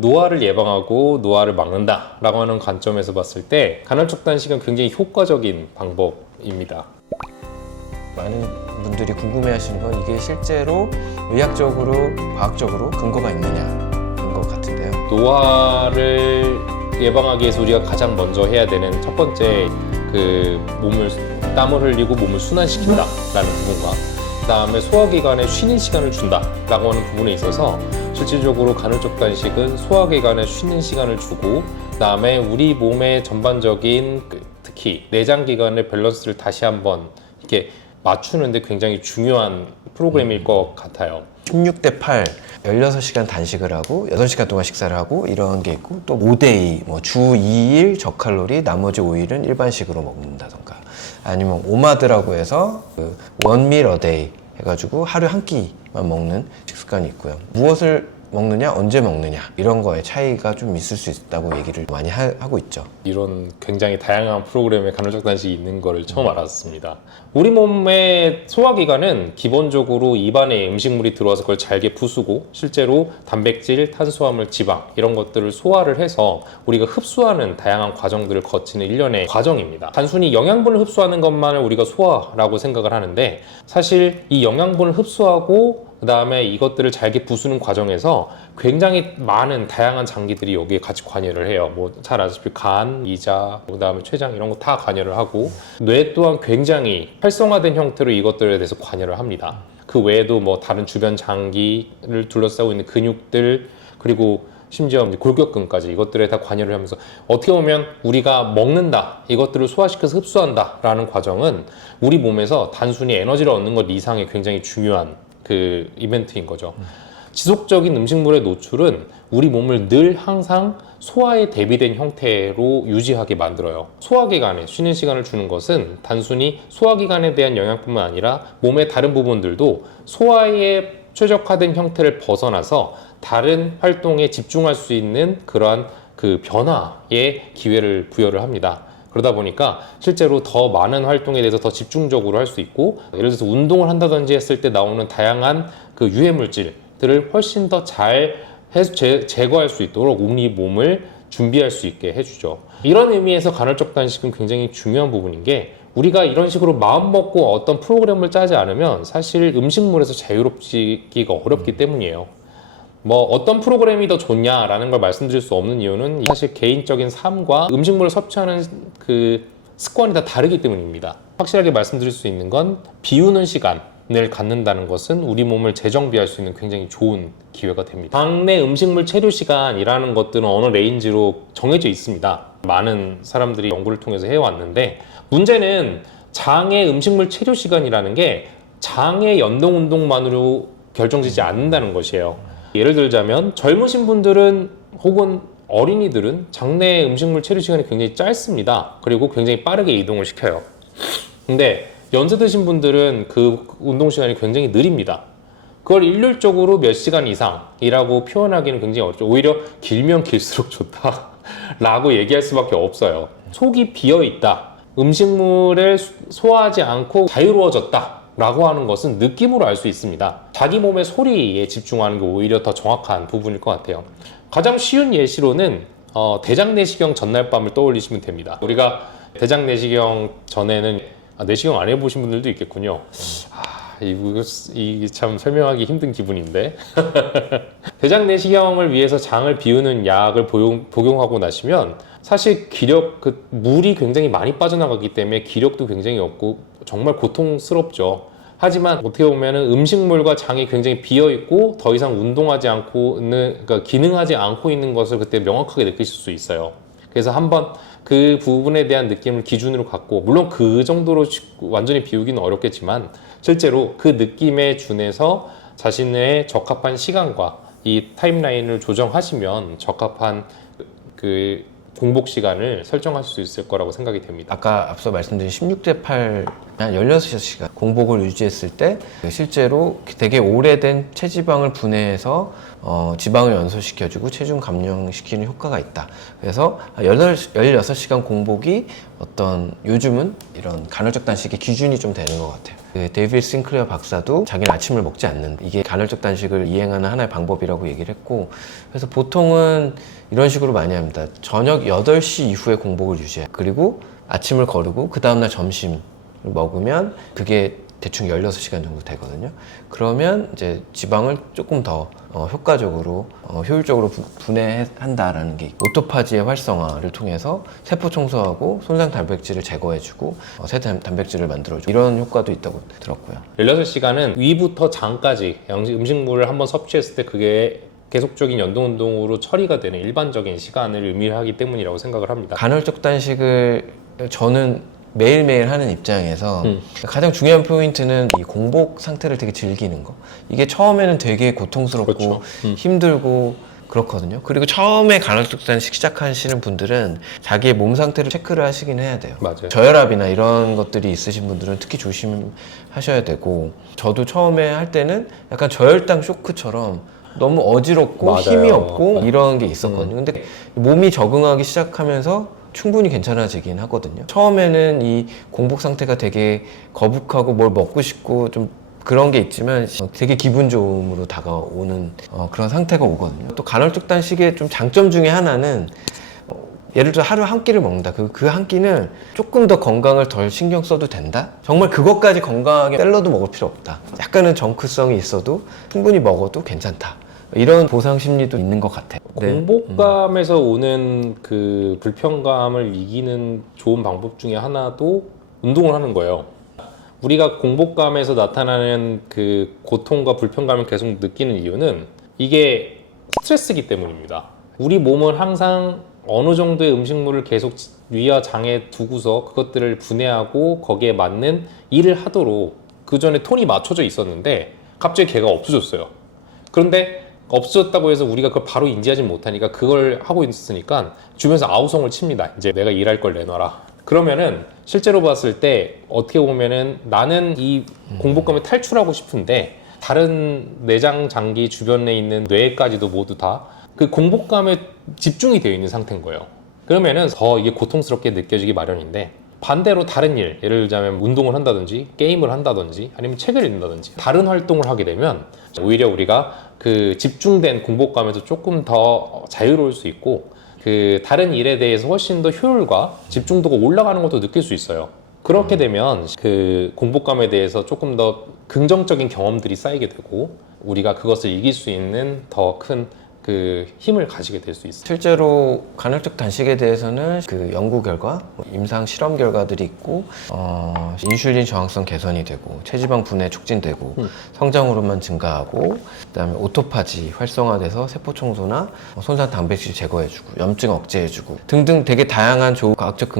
노화를 예방하고 노화를 막는다라고 하는 관점에서 봤을 때 간헐적 단식은 굉장히 효과적인 방법입니다. 많은 분들이 궁금해하시는 건 이게 실제로 의학적으로, 과학적으로 근거가 있느냐인 것 같은데요. 노화를 예방하기 위해서 우리가 가장 먼저 해야 되는 첫 번째 땀을 흘리고 몸을 순환시킨다라는 부분과 그다음에 소화기관에 쉬는 시간을 준다라고 하는 부분에 있어서 실질적으로 간헐적 단식은 소화기관에 쉬는 시간을 주고 그다음에 우리 몸의 전반적인 특히 내장기관의 밸런스를 다시 한번 이렇게 맞추는데 굉장히 중요한 프로그램일 것 같아요. 16대 8, 16시간 단식을 하고 8시간 동안 식사를 하고 이런 게 있고 또 5대2, 주 2일 저칼로리, 나머지 5일은 일반식으로 먹는다던가 아니면 오마드라고 해서 one meal a day 해가지고 하루에 한 끼만 먹는 식습관이 있고요. 무엇을 먹느냐, 언제 먹느냐 이런 거에 차이가 좀 있을 수 있다고 얘기를 많이 하고 있죠. 이런 굉장히 다양한 프로그램에 간헐적 단식이 있는 거를 처음 알았습니다. 우리 몸의 소화기관은 기본적으로 입안에 음식물이 들어와서 그걸 잘게 부수고 실제로 단백질, 탄수화물, 지방 이런 것들을 소화를 해서 우리가 흡수하는 다양한 과정들을 거치는 일련의 과정입니다. 단순히 영양분을 흡수하는 것만을 우리가 소화라고 생각을 하는데 사실 이 영양분을 흡수하고 그 다음에 이것들을 잘게 부수는 과정에서 굉장히 많은 다양한 장기들이 여기에 같이 관여를 해요. 잘 아시다시피 간, 이자, 그 다음에 췌장 이런 거 다 관여를 하고 뇌 또한 굉장히 활성화된 형태로 이것들에 대해서 관여를 합니다. 그 외에도 다른 주변 장기를 둘러싸고 있는 근육들 그리고 심지어 골격근까지 이것들에 다 관여를 하면서 어떻게 보면 우리가 먹는다 이것들을 소화시켜서 흡수한다 라는 과정은 우리 몸에서 단순히 에너지를 얻는 것 이상의 굉장히 중요한 이벤트인 거죠. 지속적인 음식물의 노출은 우리 몸을 늘 항상 소화에 대비된 형태로 유지하게 만들어요. 소화기관에 쉬는 시간을 주는 것은 단순히 소화기관에 대한 영향뿐만 아니라 몸의 다른 부분들도 소화에 최적화된 형태를 벗어나서 다른 활동에 집중할 수 있는 그러한 변화의 기회를 부여를 합니다. 그러다 보니까 실제로 더 많은 활동에 대해서 더 집중적으로 할 수 있고 예를 들어서 운동을 한다든지 했을 때 나오는 다양한 유해 물질들을 훨씬 더 잘 제거할 수 있도록 우리 몸을 준비할 수 있게 해주죠. 이런 의미에서 간헐적 단식은 굉장히 중요한 부분인 게 우리가 이런 식으로 마음 먹고 어떤 프로그램을 짜지 않으면 사실 음식물에서 자유롭지기가 어렵기 때문이에요. 어떤 프로그램이 더 좋냐라는 걸 말씀드릴 수 없는 이유는 사실 개인적인 삶과 음식물을 섭취하는 습관이 다 다르기 때문입니다. 확실하게 말씀드릴 수 있는 건 비우는 시간을 갖는다는 것은 우리 몸을 재정비할 수 있는 굉장히 좋은 기회가 됩니다. 장내 음식물 체류 시간이라는 것들은 어느 레인지로 정해져 있습니다. 많은 사람들이 연구를 통해서 해왔는데 문제는 장의 음식물 체류 시간이라는 게 장의 연동 운동만으로 결정지지 않는다는 것이에요. 예를 들자면 젊으신 분들은 혹은 어린이들은 장내 음식물 체류 시간이 굉장히 짧습니다. 그리고 굉장히 빠르게 이동을 시켜요. 근데 연세 드신 분들은 그 운동 시간이 굉장히 느립니다. 그걸 일률적으로 몇 시간 이상이라고 표현하기는 굉장히 어렵죠. 오히려 길면 길수록 좋다라고 얘기할 수밖에 없어요. 속이 비어있다. 음식물을 소화하지 않고 자유로워졌다. 라고 하는 것은 느낌으로 알 수 있습니다. 자기 몸의 소리에 집중하는 게 오히려 더 정확한 부분일 것 같아요. 가장 쉬운 예시로는 대장내시경 전날 밤을 떠올리시면 됩니다. 우리가 대장내시경 전에는 내시경 안 해보신 분들도 있겠군요. 이게 참 설명하기 힘든 기분인데 대장내시경을 위해서 장을 비우는 약을 복용하고 나시면 사실 물이 굉장히 많이 빠져나가기 때문에 기력도 굉장히 없고 정말 고통스럽죠. 하지만 어떻게 보면 음식물과 장이 굉장히 비어있고 더 이상 운동하지 않고 그러니까 기능하지 않고 있는 것을 그때 명확하게 느끼실 수 있어요. 그래서 한번 그 부분에 대한 느낌을 기준으로 갖고 물론 그 정도로 완전히 비우기는 어렵겠지만 실제로 그 느낌에 준해서 자신의 적합한 시간과 이 타임라인을 조정하시면 적합한 공복 시간을 설정하실 수 있을 거라고 생각이 됩니다. 아까 앞서 말씀드린 16대 8, 한 16시간 공복을 유지했을 때 실제로 되게 오래된 체지방을 분해해서 지방을 연소시켜주고 체중 감량시키는 효과가 있다. 그래서 16시간 공복이 어떤 요즘은 이런 간헐적 단식의 기준이 좀 되는 것 같아요. 그 데이비드 싱클레어 박사도 자기는 아침을 먹지 않는다. 이게 간헐적 단식을 이행하는 하나의 방법이라고 얘기를 했고, 그래서 보통은 이런 식으로 많이 합니다. 저녁 8시 이후에 공복을 유지해요. 그리고 아침을 거르고 그 다음날 점심을 먹으면 그게 대충 16시간 정도 되거든요. 그러면 이제 지방을 조금 더 효과적으로 효율적으로 분해한다라는 게 오토파지의 활성화를 통해서 세포 청소하고 손상 단백질을 제거해주고 새 단백질을 만들어주고 이런 효과도 있다고 들었고요. 16시간은 위부터 장까지 음식물을 한번 섭취했을 때 그게 계속적인 연동운동으로 처리가 되는 일반적인 시간을 의미하기 때문이라고 생각을 합니다. 간헐적 단식을 저는 매일매일 하는 입장에서 가장 중요한 포인트는 이 공복 상태를 되게 즐기는 거. 이게 처음에는 되게 고통스럽고 그렇죠. 힘들고 그렇거든요. 그리고 처음에 간헐적 단식 시작하시는 분들은 자기의 몸 상태를 체크를 하시긴 해야 돼요. 맞아요. 저혈압이나 이런 것들이 있으신 분들은 특히 조심하셔야 되고, 저도 처음에 할 때는 약간 저혈당 쇼크처럼 너무 어지럽고 맞아요. 힘이 없고 이런 게 있었거든요. 근데 몸이 적응하기 시작하면서 충분히 괜찮아지긴 하거든요. 처음에는 이 공복 상태가 되게 거북하고 뭘 먹고 싶고 좀 그런 게 있지만 되게 기분 좋음으로 다가오는 그런 상태가 오거든요. 또 간헐적 단식의 좀 장점 중에 하나는 예를 들어 하루 한 끼를 먹는다. 그 한 끼는 조금 더 건강을 덜 신경 써도 된다? 정말 그것까지 건강하게 샐러드 먹을 필요 없다. 약간은 정크성이 있어도 충분히 먹어도 괜찮다. 이런 보상 심리도 있는 것 같아요. 공복감에서 오는 그 불편감을 이기는 좋은 방법 중에 하나도 운동을 하는 거예요. 우리가 공복감에서 나타나는 그 고통과 불편감을 계속 느끼는 이유는 이게 스트레스이기 때문입니다. 우리 몸은 항상 어느 정도의 음식물을 계속 위와 장에 두고서 그것들을 분해하고 거기에 맞는 일을 하도록 그 전에 톤이 맞춰져 있었는데 갑자기 걔가 없어졌어요. 그런데 없어졌다고 해서 우리가 그걸 바로 인지하지 못하니까 그걸 하고 있으니까 주변에서 아우성을 칩니다. 이제 내가 일할 걸 내놔라. 그러면은 실제로 봤을 때 어떻게 보면은 나는 이 공복감에 탈출하고 싶은데 다른 내장 장기 주변에 있는 뇌까지도 모두 다 그 공복감에 집중이 되어 있는 상태인 거예요. 그러면은 더 이게 고통스럽게 느껴지기 마련인데, 반대로 다른 일, 예를 들자면 운동을 한다든지 게임을 한다든지 아니면 책을 읽는다든지 다른 활동을 하게 되면 오히려 우리가 그 집중된 공복감에서 조금 더 자유로울 수 있고 그 다른 일에 대해서 훨씬 더 효율과 집중도가 올라가는 것도 느낄 수 있어요. 그렇게 되면 그 공복감에 대해서 조금 더 긍정적인 경험들이 쌓이게 되고 우리가 그것을 이길 수 있는 더 큰 그 힘을 가지게 될 수 있어요. 실제로 간헐적 단식에 대해서는 그 연구 결과, 임상 실험 결과들이 있고 인슐린 저항성 개선이 되고 체지방 분해 促진되고 성장 호르몬 증가하고 그다음에 오토파지 활성화돼서 세포 청소나 손상 단백질 제거해주고 염증 억제해주고 등등 되게 다양한 좋은 과학적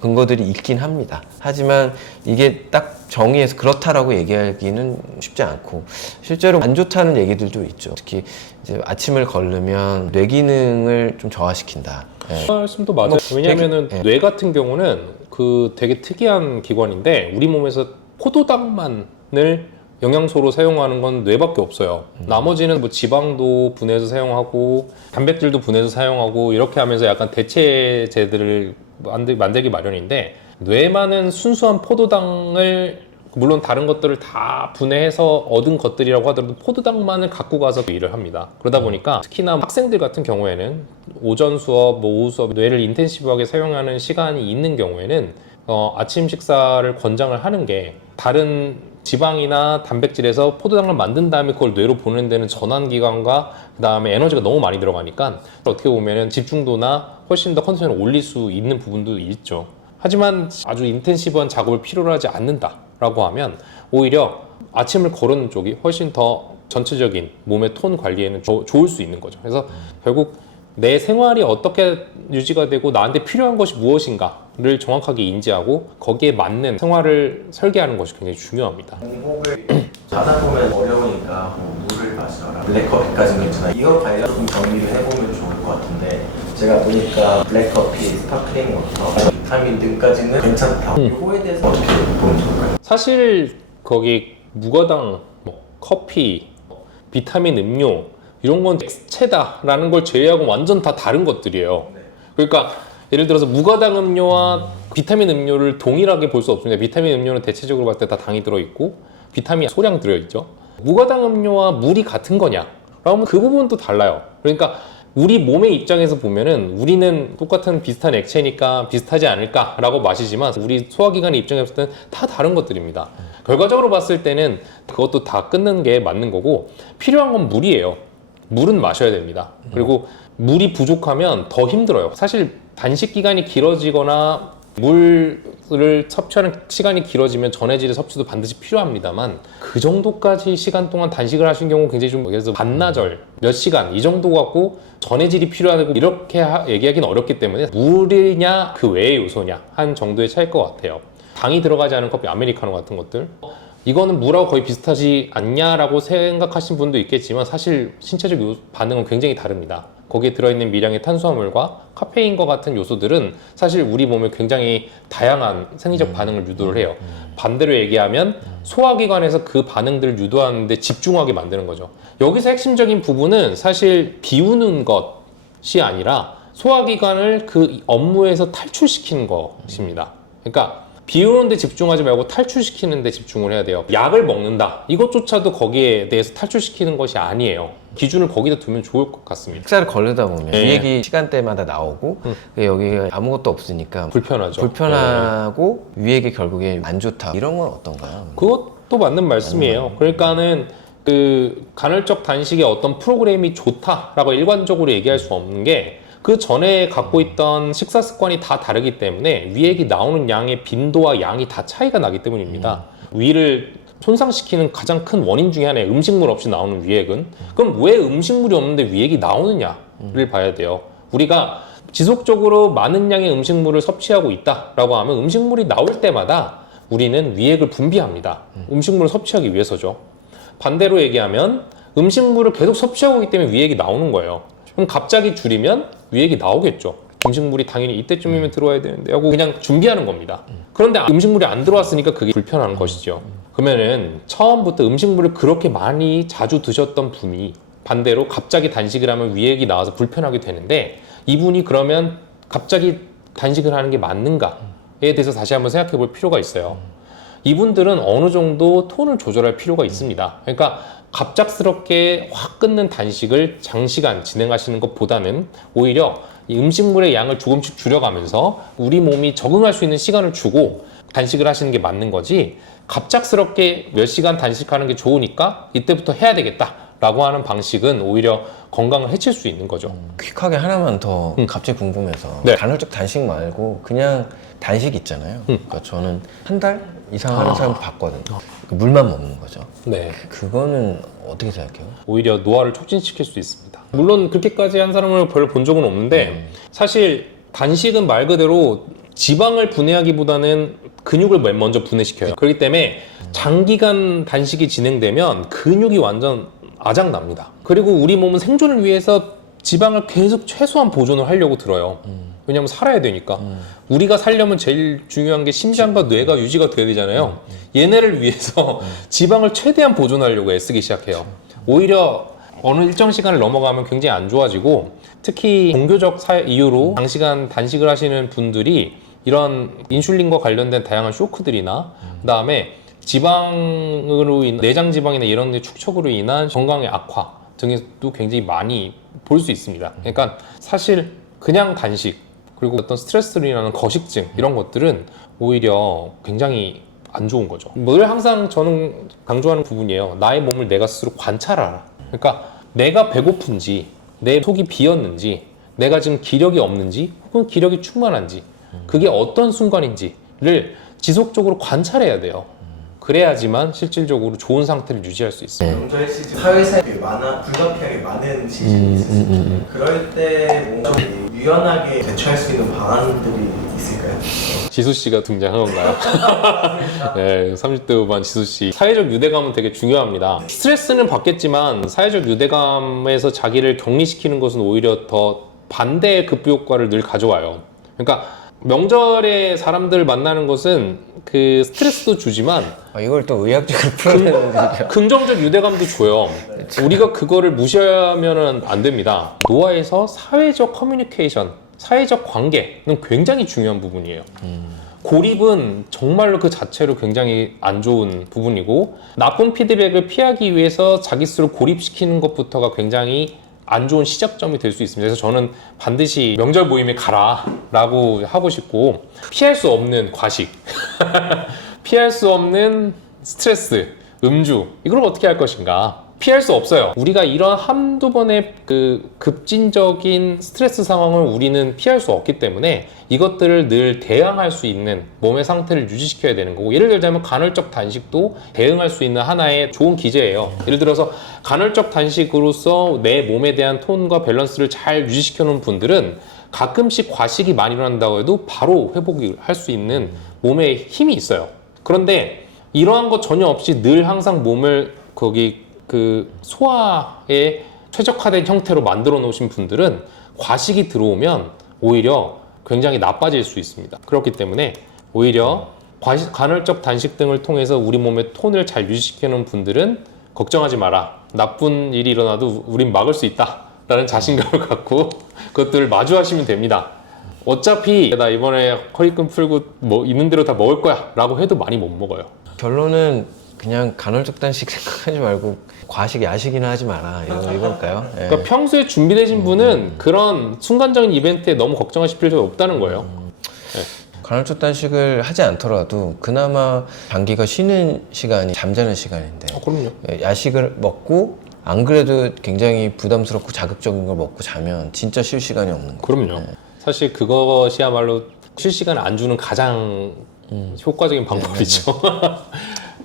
근거들이 있긴 합니다. 하지만 이게 딱 정의해서 그렇다라고 얘기하기는 쉽지 않고 실제로 안 좋다는 얘기들도 있죠. 특히 이제 아침을 거르면 뇌 기능을 좀 저하시킨다. 네. 말씀도 맞아요. 왜냐면은 뇌 같은 경우는 그 되게 특이한 기관인데 우리 몸에서 포도당만을 영양소로 사용하는 건 뇌밖에 없어요. 나머지는 뭐 지방도 분해해서 사용하고 단백질도 분해해서 사용하고 이렇게 하면서 약간 대체제들을 만들기 마련인데 뇌만은 순수한 포도당을 물론 다른 것들을 다 분해해서 얻은 것들이라고 하더라도 포도당만을 갖고 가서 일을 합니다. 그러다 보니까 특히나 학생들 같은 경우에는 오전 수업, 오후 수업 뇌를 인텐시브하게 사용하는 시간이 있는 경우에는 아침 식사를 권장을 하는 게 다른 지방이나 단백질에서 포도당을 만든 다음에 그걸 뇌로 보내는 데는 전환기관과 그 다음에 에너지가 너무 많이 들어가니까 어떻게 보면은 집중도나 훨씬 더 컨디션을 올릴 수 있는 부분도 있죠. 하지만 아주 인텐시브한 작업을 필요로 하지 않는다라고 하면 오히려 아침을 거르는 쪽이 훨씬 더 전체적인 몸의 톤 관리에는 좋을 수 있는 거죠. 그래서 결국 내 생활이 어떻게 유지가 되고 나한테 필요한 것이 무엇인가를 정확하게 인지하고 거기에 맞는 생활을 설계하는 것이 굉장히 중요합니다. 공복을 자다 보면 어려우니까 뭐 물을 마시거나 블랙커피까지는 괜찮아. 이거 관련 좀 정리를 해보면 좋을 것 같은데 제가 보니까 블랙커피, 스파클링 워터, 비타민 등까지는 괜찮다. 이거에 대해서 어떻게 보면 좋을까요? 사실 거기 무가당, 커피, 비타민 음료 이런 건 액체다라는 걸 제외하고 완전 다 다른 것들이에요. 그러니까 예를 들어서 무가당 음료와 비타민 음료를 동일하게 볼 수 없습니다. 비타민 음료는 대체적으로 봤을 때 다 당이 들어있고 비타민 소량 들어있죠. 무가당 음료와 물이 같은 거냐? 라면 그 부분도 달라요. 그러니까 우리 몸의 입장에서 보면은 우리는 똑같은 비슷한 액체니까 비슷하지 않을까라고 마시지만 우리 소화기관의 입장에 봤을 때는 다 다른 것들입니다. 결과적으로 봤을 때는 그것도 다 끊는 게 맞는 거고 필요한 건 물이에요. 물은 마셔야 됩니다. 그리고 물이 부족하면 더 힘들어요. 사실 단식 기간이 길어지거나 물을 섭취하는 시간이 길어지면 전해질의 섭취도 반드시 필요합니다만 그 정도까지 시간 동안 단식을 하신 경우 굉장히 좀 그래서 반나절 몇 시간 이 정도 갖고 전해질이 필요하고 이렇게 얘기하기는 어렵기 때문에 물이냐 그 외의 요소냐 한 정도의 차이일 것 같아요. 당이 들어가지 않은 커피 아메리카노 같은 것들 이거는 물하고 거의 비슷하지 않냐라고 생각하신 분도 있겠지만 사실 신체적 반응은 굉장히 다릅니다. 거기에 들어있는 미량의 탄수화물과 카페인과 같은 요소들은 사실 우리 몸에 굉장히 다양한 생리적 반응을 유도를 해요. 반대로 얘기하면 소화기관에서 그 반응들을 유도하는데 집중하게 만드는 거죠. 여기서 핵심적인 부분은 사실 비우는 것이 아니라 소화기관을 그 업무에서 탈출시키는 것입니다. 그러니까 비우는 데 집중하지 말고 탈출시키는 데 집중을 해야 돼요. 약을 먹는다. 이것조차도 거기에 대해서 탈출시키는 것이 아니에요. 기준을 거기다 두면 좋을 것 같습니다. 식사를 거르다 보면 네. 이 얘기 시간대마다 나오고 여기가 아무것도 없으니까 불편하죠. 불편하고 위액이 결국에 안 좋다. 이런 건 어떤가요? 그것도 맞는 말씀이에요. 그러니까는 그 간헐적 단식의 어떤 프로그램이 좋다라고 일관적으로 얘기할 수 없는 게 그 전에 갖고 있던 식사 습관이 다 다르기 때문에 위액이 나오는 양의 빈도와 양이 다 차이가 나기 때문입니다. 위를 손상시키는 가장 큰 원인 중에 하나의 음식물 없이 나오는 위액은 그럼 왜 음식물이 없는데 위액이 나오느냐를 봐야 돼요. 우리가 지속적으로 많은 양의 음식물을 섭취하고 있다라고 하면 음식물이 나올 때마다 우리는 위액을 분비합니다. 음식물을 섭취하기 위해서죠. 반대로 얘기하면 음식물을 계속 섭취하고 있기 때문에 위액이 나오는 거예요. 그럼 갑자기 줄이면 위액이 나오겠죠. 음식물이 당연히 이때쯤이면 들어와야 되는데 하고 그냥 준비하는 겁니다. 그런데 음식물이 안 들어왔으니까 그게 불편한 것이죠. 그러면은 처음부터 음식물을 그렇게 많이 자주 드셨던 분이 반대로 갑자기 단식을 하면 위액이 나와서 불편하게 되는데 이분이 그러면 갑자기 단식을 하는 게 맞는가에 대해서 다시 한번 생각해 볼 필요가 있어요. 이분들은 어느 정도 톤을 조절할 필요가 있습니다. 그러니까 갑작스럽게 확 끊는 단식을 장시간 진행하시는 것보다는 오히려 이 음식물의 양을 조금씩 줄여가면서 우리 몸이 적응할 수 있는 시간을 주고 단식을 하시는 게 맞는 거지 갑작스럽게 몇 시간 단식하는 게 좋으니까 이때부터 해야 되겠다 라고 하는 방식은 오히려 건강을 해칠 수 있는 거죠. 퀵하게 하나만 더 갑자기 궁금해서 네. 간헐적 단식 말고 그냥 단식 있잖아요. 그러니까 저는 한 달 이상 하는 사람 봤거든요. 물만 먹는 거죠. 네. 그거는 어떻게 생각해요? 오히려 노화를 촉진시킬 수 있습니다. 물론 그렇게까지 한 사람을 별로 본 적은 없는데 사실 단식은 말 그대로 지방을 분해하기보다는 근육을 맨 먼저 분해시켜요. 그렇기 때문에 장기간 단식이 진행되면 근육이 완전 아작납니다. 그리고 우리 몸은 생존을 위해서 지방을 계속 최소한 보존을 하려고 들어요. 왜냐면 살아야 되니까. 우리가 살려면 제일 중요한 게 심장과 뇌가 유지가 돼야 되잖아요. 얘네를 위해서 지방을 최대한 보존하려고 애쓰기 시작해요. 오히려 어느 일정 시간을 넘어가면 굉장히 안 좋아지고 특히 종교적 이유로 장시간 단식을 하시는 분들이 이런 인슐린과 관련된 다양한 쇼크들이나 그다음에 지방으로 인한 내장 지방이나 이런 데 축적으로 인한 건강의 악화 등에도 굉장히 많이 볼 수 있습니다. 그러니까 사실 그냥 단식 그리고 어떤 스트레스로 인한 거식증 이런 것들은 오히려 굉장히 안 좋은 거죠. 늘 항상 저는 강조하는 부분이에요. 나의 몸을 내가 스스로 관찰하라. 그러니까 내가 배고픈지 내 속이 비었는지 내가 지금 기력이 없는지 혹은 기력이 충만한지 그게 어떤 순간인지를 지속적으로 관찰해야 돼요. 그래야지만 실질적으로 좋은 상태를 유지할 수 있어요. 명절 시즌 사회생활이 불가피하게 많은 시즌이 있으시죠. 그럴 때 뭔가 유연하게 대처할 수 있는 방안들이 있을까요? 지수 씨가 등장한 건가요? 네, 30대 후반 지수 씨. 사회적 유대감은 되게 중요합니다. 스트레스는 받겠지만 사회적 유대감에서 자기를 격리시키는 것은 오히려 더 반대의 급부 효과를 늘 가져와요. 그러니까 명절에 사람들 만나는 것은 그 스트레스도 주지만 이걸 또 의학적으로 풀어내는 거죠. 긍정적 유대감도 줘요. 우리가 그거를 무시하면 안 됩니다. 노화에서 사회적 커뮤니케이션, 사회적 관계는 굉장히 중요한 부분이에요. 고립은 정말로 그 자체로 굉장히 안 좋은 부분이고, 나쁜 피드백을 피하기 위해서 자기 스스로 고립시키는 것부터가 굉장히 안 좋은 시작점이 될 수 있습니다. 그래서 저는 반드시 명절 모임에 가라 라고 하고 싶고, 피할 수 없는 과식 피할 수 없는 스트레스, 음주, 이걸 어떻게 할 것인가? 피할 수 없어요. 우리가 이런 한두 번의 그 급진적인 스트레스 상황을 우리는 피할 수 없기 때문에 이것들을 늘 대항할 수 있는 몸의 상태를 유지시켜야 되는 거고, 예를 들자면 간헐적 단식도 대응할 수 있는 하나의 좋은 기제예요. 예를 들어서 간헐적 단식으로서 내 몸에 대한 톤과 밸런스를 잘 유지시켜 놓은 분들은 가끔씩 과식이 많이 일어난다고 해도 바로 회복을 할 수 있는 몸에 힘이 있어요. 그런데 이러한 것 전혀 없이 늘 항상 몸을 거기 그 소화에 최적화된 형태로 만들어 놓으신 분들은 과식이 들어오면 오히려 굉장히 나빠질 수 있습니다. 그렇기 때문에 오히려 간헐적 단식 등을 통해서 우리 몸의 톤을 잘 유지시켜 놓은 분들은 걱정하지 마라. 나쁜 일이 일어나도 우린 막을 수 있다 라는 자신감을 갖고 그것들을 마주하시면 됩니다. 어차피 나 이번에 허리끈 풀고 뭐 있는 대로 다 먹을 거야 라고 해도 많이 못 먹어요. 결론은 그냥 간헐적 단식 생각하지 말고 과식, 야식이나 하지 마라, 이걸까요? 예. 그러니까 평소에 준비되신 분은 그런 순간적인 이벤트에 너무 걱정하실 필요가 없다는 거예요. 간헐적 단식을 하지 않더라도 그나마 장기가 쉬는 시간이 잠자는 시간인데, 그럼요. 야식을 먹고 안 그래도 굉장히 부담스럽고 자극적인 걸 먹고 자면 진짜 쉴 시간이 없는 거예요. 그럼요. 사실 그것이야말로 쉴 시간을 안 주는 가장 효과적인 방법이죠.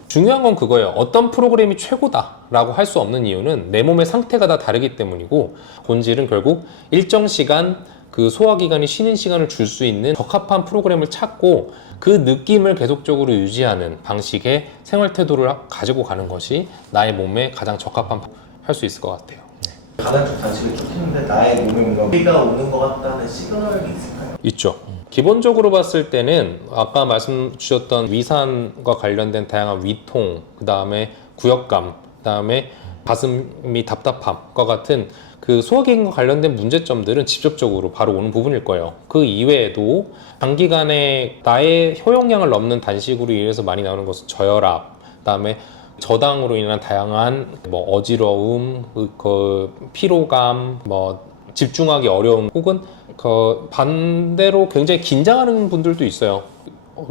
중요한 건 그거예요. 어떤 프로그램이 최고다라고 할 수 없는 이유는 내 몸의 상태가 다 다르기 때문이고, 본질은 결국 일정 시간 그 소화기관이 쉬는 시간을 줄 수 있는 적합한 프로그램을 찾고 그 느낌을 계속적으로 유지하는 방식의 생활 태도를 가지고 가는 것이 나의 몸에 가장 적합한 할 수 있을 것 같아요. 간헐적 단식을 쭉 했는데 나의 몸에 뭔가 위가 오는 것 같다는 시그널이 있을까요? 있죠. 기본적으로 봤을 때는 아까 말씀 주셨던 위산과 관련된 다양한 위통, 그 다음에 구역감, 그 다음에 가슴이 답답함과 같은 그 소화기관과 관련된 문제점들은 직접적으로 바로 오는 부분일 거예요. 그 이외에도 장기간에 나의 효용량을 넘는 단식으로 인해서 많이 나오는 것은 저혈압, 그 다음에 저당으로 인한 다양한 뭐 어지러움, 그 피로감, 뭐 집중하기 어려움, 혹은 그 반대로 굉장히 긴장하는 분들도 있어요.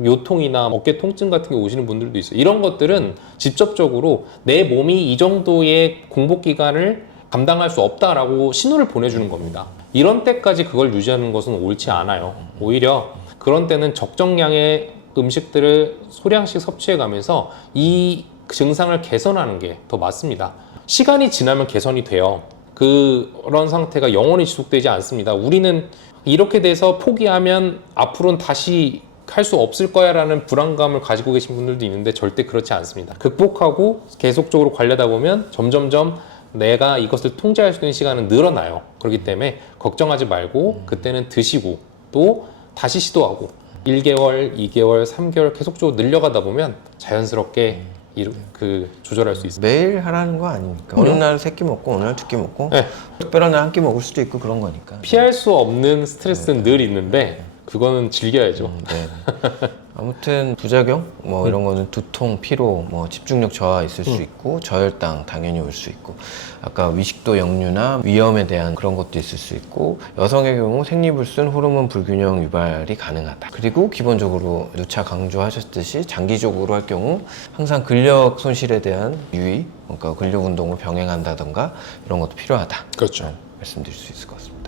요통이나 어깨 통증 같은 게 오시는 분들도 있어요. 이런 것들은 직접적으로 내 몸이 이 정도의 공복 기간을 감당할 수 없다라고 신호를 보내주는 겁니다. 이런 때까지 그걸 유지하는 것은 옳지 않아요. 오히려 그런 때는 적정량의 음식들을 소량씩 섭취해 가면서 이 증상을 개선하는 게 더 맞습니다. 시간이 지나면 개선이 돼요. 그런 상태가 영원히 지속되지 않습니다. 우리는 이렇게 돼서 포기하면 앞으로는 다시 할 수 없을 거야 라는 불안감을 가지고 계신 분들도 있는데 절대 그렇지 않습니다. 극복하고 계속적으로 관리하다 보면 점점점 내가 이것을 통제할 수 있는 시간은 늘어나요. 그렇기 때문에 걱정하지 말고 그때는 드시고 또 다시 시도하고 1개월, 2개월, 3개월 계속적으로 늘려가다 보면 자연스럽게 조절할 수 있어요. 매일 하라는 거 아닙니까? 어느 날 3끼 먹고 어느 날 2끼 먹고, 네. 특별한 날 1끼 먹을 수도 있고 그런 거니까. 피할 수 없는 스트레스는 늘 있는데 그거는 즐겨야죠. 네. 아무튼 부작용 뭐 이런 거는 두통, 피로, 뭐 집중력 저하 있을 수 있고, 저혈당 당연히 올 수 있고, 아까 위식도 역류나 위염에 대한 그런 것도 있을 수 있고, 여성의 경우 생리불순, 호르몬 불균형 유발이 가능하다. 그리고 기본적으로 누차 강조하셨듯이 장기적으로 할 경우 항상 근력 손실에 대한 유의, 그러니까 근력 운동을 병행한다던가 이런 것도 필요하다. 그렇죠. 말씀드릴 수 있을 것 같습니다.